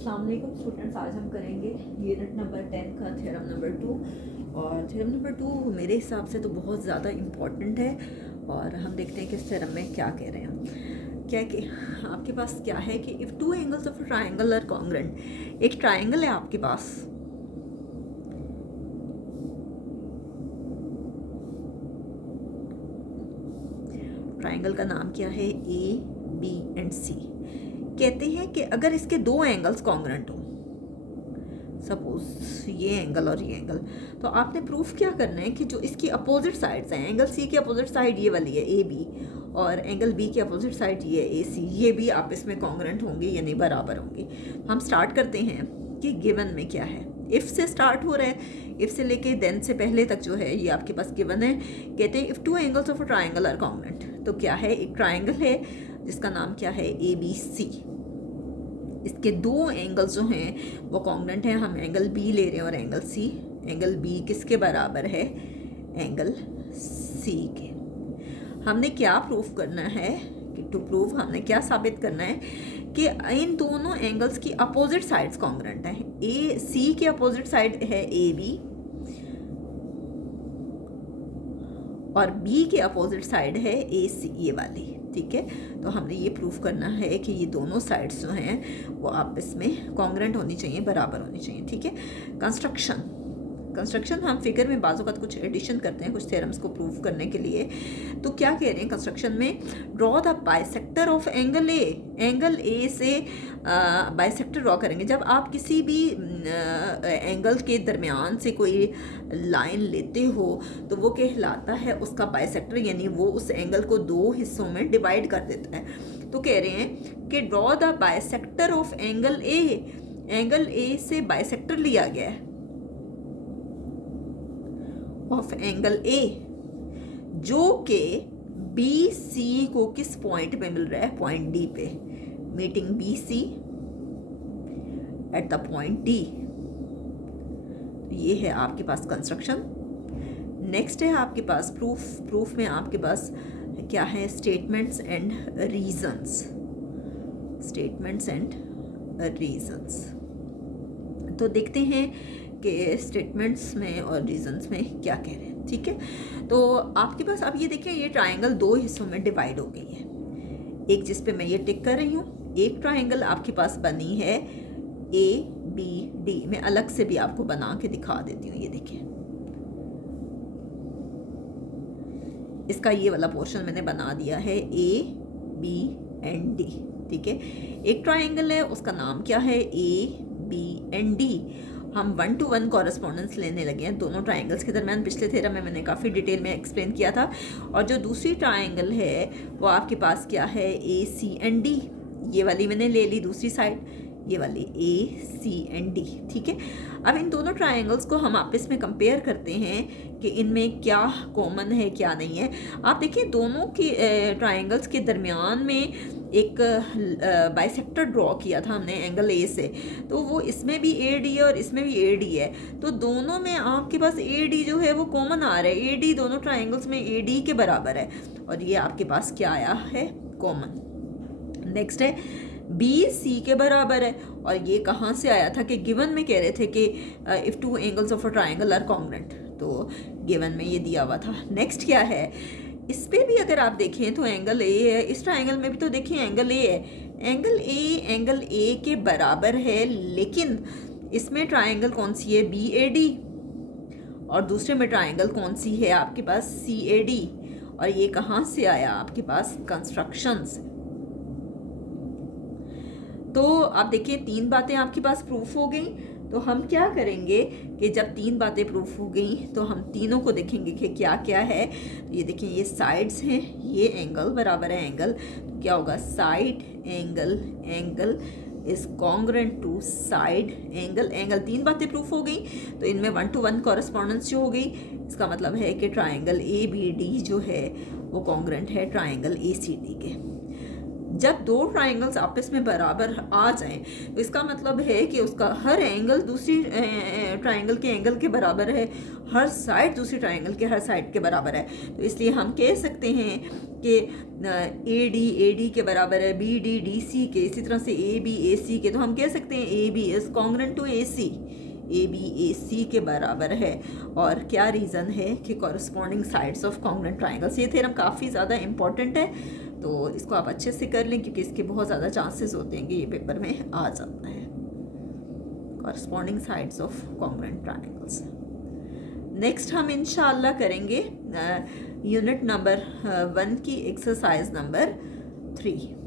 अस्सलाम वालेकुम स्टूडेंट्स, आज हम करेंगे यूनिट नंबर 10 का थ्योरम नंबर 2। और थ्योरम नंबर 2 मेरे हिसाब से तो बहुत ज़्यादा इम्पॉर्टेंट है। और हम देखते हैं कि इस थ्योरम में क्या कह रहे हैं। क्या कि आपके पास क्या है कि if two angles of a triangle are congruent. एक ट्राइंगल है आपके पास, ट्राइंगल का नाम क्या है, ए बी एंड सी। कहते हैं कि अगर इसके दो एंगल्स कॉन्ग्रुएंट हो, सपोज ये एंगल और ये एंगल, तो आपने प्रूफ क्या करना है कि जो इसकी अपोजिट साइड्स हैं, एंगल सी की अपोजिट साइड ये वाली है ए बी, और एंगल बी की अपोजिट साइड ये है ए सी, ये भी आपस में कॉन्ग्रुएंट होंगे यानी बराबर होंगे। हम स्टार्ट करते हैं कि गिवन में क्या है। इफ़ से स्टार्ट हो रहा है, इफ़ से लेके देन से पहले तक जो है ये आपके पास गिवन है। कहते हैं if two angles of a triangle are congruent, तो क्या है, एक ट्राइंगल है जिसका नाम क्या है, ए बी सी। इसके दो एंगल्स जो हैं वो कॉन्ग्रुएंट हैं। हम एंगल बी ले रहे हैं और एंगल सी। एंगल बी किसके बराबर है, एंगल सी के। हमने क्या प्रूफ करना है कि टू प्रूव हमने क्या साबित करना है कि इन दोनों एंगल्स की अपोजिट साइड्स कॉन्ग्रुएंट हैं। ए सी के अपोजिट साइड है ए बी और बी के अपोजिट साइड है ए सी, ये वाली। ठीक है, तो हमने ये प्रूफ करना है कि ये दोनों साइड्स जो हैं वो आपस में कॉन्ग्रुएंट होनी चाहिए, बराबर होनी चाहिए। ठीक है, कंस्ट्रक्शन हम फिगर में बाजू का कुछ एडिशन करते हैं कुछ थ्योरम्स को प्रूव करने के लिए। तो क्या कह रहे हैं कंस्ट्रक्शन में, draw the bisector of angle A. Angle A से बाइसेक्टर ड्रॉ करेंगे। जब आप किसी भी एंगल के दरमियान से कोई लाइन लेते हो तो वो कहलाता है उसका बाइसेक्टर, यानी वो उस एंगल को दो हिस्सों में डिवाइड कर देता है। तो कह रहे हैं कि draw the bisector of angle A. Angle A से बाइसेक्टर लिया गया है ऑफ एंगल ए, जो कि बी सी को किस पॉइंट पे मिल रहा है, पॉइंट डी पे, meeting B C at the point D. ये है आपके पास कंस्ट्रक्शन। नेक्स्ट है आपके पास प्रूफ। प्रूफ में आपके पास क्या है, statements and reasons. Statements and reasons. तो देखते हैं कि स्टेटमेंट्स में और रीजंस में क्या कह रहे हैं। ठीक है, तो आपके पास अब ये देखिए, ये ट्राइंगल दो हिस्सों में डिवाइड हो गई है। एक जिस पे मैं ये टिक कर रही हूँ, एक ट्राइंगल आपके पास बनी है ए बी डी। मैं अलग से भी आपको बना के दिखा देती हूँ। ये देखिए, इसका ये वाला पोर्शन मैंने बना दिया है ए बी एंड डी। ठीक है, एक ट्राइंगल है, उसका नाम क्या है, ए बी एंड डी। हम 1-to-1 कॉरेस्पॉन्डेंस लेने लगे हैं दोनों ट्राइंगल्स के दरमियान। पिछले थ्योरम में मैंने काफ़ी डिटेल में एक्सप्लेन किया था। और जो दूसरी ट्राइंगल है वो आपके पास क्या है, ए सी एंड डी। ये वाली मैंने ले ली दूसरी साइड, ये वाली ए सी एंड डी। ठीक है, अब इन दोनों ट्राइंगल्स को हम आपस में कंपेयर करते हैं कि इनमें क्या कॉमन है क्या नहीं है। आप देखिए, दोनों की ट्राइंगल्स के दरमियान में एक बाइसेक्टर ड्रॉ किया था हमने एंगल ए से, तो वो इसमें भी ए डी है और इसमें भी ए डी है। तो दोनों में आपके पास ए डी जो है वो कॉमन आ रहा है। ए डी दोनों ट्राइंगल्स में ए डी के बराबर है और ये आपके पास क्या आया है, कॉमन। नेक्स्ट है बी सी के बराबर है, और ये कहाँ से आया था कि गिवन में कह रहे थे कि if two angles of a triangle are congruent, तो गिवन में ये दिया हुआ था। नेक्स्ट क्या है, इस पे भी अगर आप देखें तो एंगल ए है, इस ट्राइंगल में भी तो देखिए एंगल ए है। एंगल ए के बराबर है, लेकिन इसमें ट्राइंगल कौन सी है, बी ए डी, और दूसरे में ट्राइंगल कौन सी है आपके पास, सी ए डी। और ये कहाँ से आया आपके पास, कंस्ट्रक्शन से। तो आप देखिए, तीन बातें आपके पास प्रूफ हो गई। तो हम क्या करेंगे कि जब तीन बातें प्रूफ हो गई तो हम तीनों को देखेंगे कि क्या क्या है। तो ये देखिए, ये साइड्स हैं, ये एंगल बराबर है एंगल, तो क्या होगा, side angle, angle is congruent to side angle. Angle, तीन बातें प्रूफ हो गई। तो इनमें 1-to-1 कॉरेस्पॉन्डेंस जो हो गई, इसका मतलब है कि ट्राइंगल ए बी डी जो है वो कॉन्ग्रुएंट है ट्राइंगल ए सी डी के। जब दो ट्राइंगल्स आपस में बराबर आ जाएं तो इसका मतलब है कि उसका हर एंगल दूसरी ट्राइंगल के एंगल के बराबर है, हर साइड दूसरी ट्राइंगल के हर साइड के बराबर है। तो इसलिए हम कह सकते हैं कि ए डी के बराबर है, बी डी सी के, इसी तरह से ए सी के। तो हम कह सकते हैं A B is congruent to A C के बराबर है। और क्या रीज़न है कि corresponding sides of congruent triangles. ये थ्योरम काफ़ी ज़्यादा इंपॉर्टेंट है, तो इसको आप अच्छे से कर लें क्योंकि इसके बहुत ज़्यादा चांसेस होते हैं कि ये पेपर में आ जाता है। Corresponding sides of congruent triangles. Next हम इंशाल्लाह करेंगे यूनिट नंबर 1 की एक्सरसाइज नंबर 3।